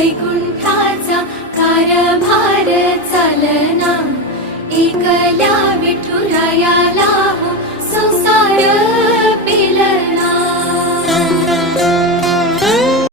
विना वैकुंठाचा कारभार चालना